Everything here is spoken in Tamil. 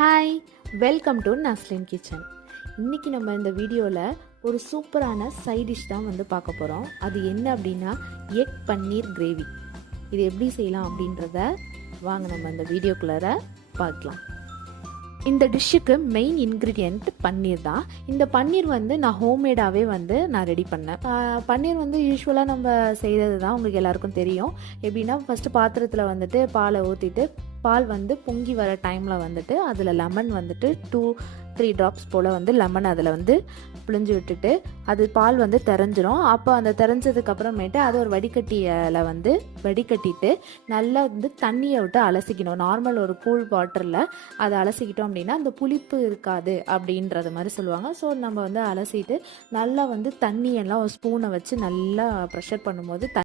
Hi, welcome to Naslin kitchen. இன்றைக்கி நம்ம இந்த வீடியோவில் ஒரு சூப்பரான சைட் டிஷ் தான் வந்து பார்க்க போகிறோம். அது என்ன அப்படின்னா எக் பன்னீர் கிரேவி. இது எப்படி செய்யலாம் அப்படின்றத வாங்க நம்ம இந்த வீடியோக்குள்ளார பார்க்கலாம். இந்த டிஷ்ஷுக்கு மெயின் இன்க்ரீடியன்ட் பன்னீர் தான். இந்த பன்னீர் வந்து நான் ஹோம்மேடாகவே வந்து நான் ரெடி பண்ணேன். பன்னீர் வந்து யூஸ்வலாக நம்ம செய்கிறது தான் உங்களுக்கு எல்லாருக்கும் தெரியும். எப்படின்னா ஃபஸ்ட்டு பாத்திரத்தில் வந்துட்டு பாலை ஊற்றிட்டு பால் வந்து பொங்கி வர டைமில் வந்துட்டு அதில் லெமன் வந்துட்டு 2-3 ட்ராப்ஸ் போல் வந்து லெமன் அதில் வந்து புழிஞ்சு விட்டுட்டு அது பால் வந்து தெரிஞ்சிரும். அப்போ அந்த தெரிஞ்சதுக்கப்புறமேட்டு அது ஒரு வடிகட்டியில் வந்து வடிகட்டிட்டு நல்லா வந்து தண்ணியை விட்டு அலசிக்கணும். நார்மல் ஒரு கூல் வாட்டரில் அதை அலசிக்கிட்டோம் அப்படின்னா அந்த புளிப்பு இருக்காது அப்படின்றது மாதிரி சொல்லுவாங்க. ஸோ நம்ம வந்து அலசிட்டு நல்லா வந்து தண்ணியெல்லாம் ஒரு ஸ்பூனை வச்சு நல்லா ப்ரெஷர் பண்ணும்போது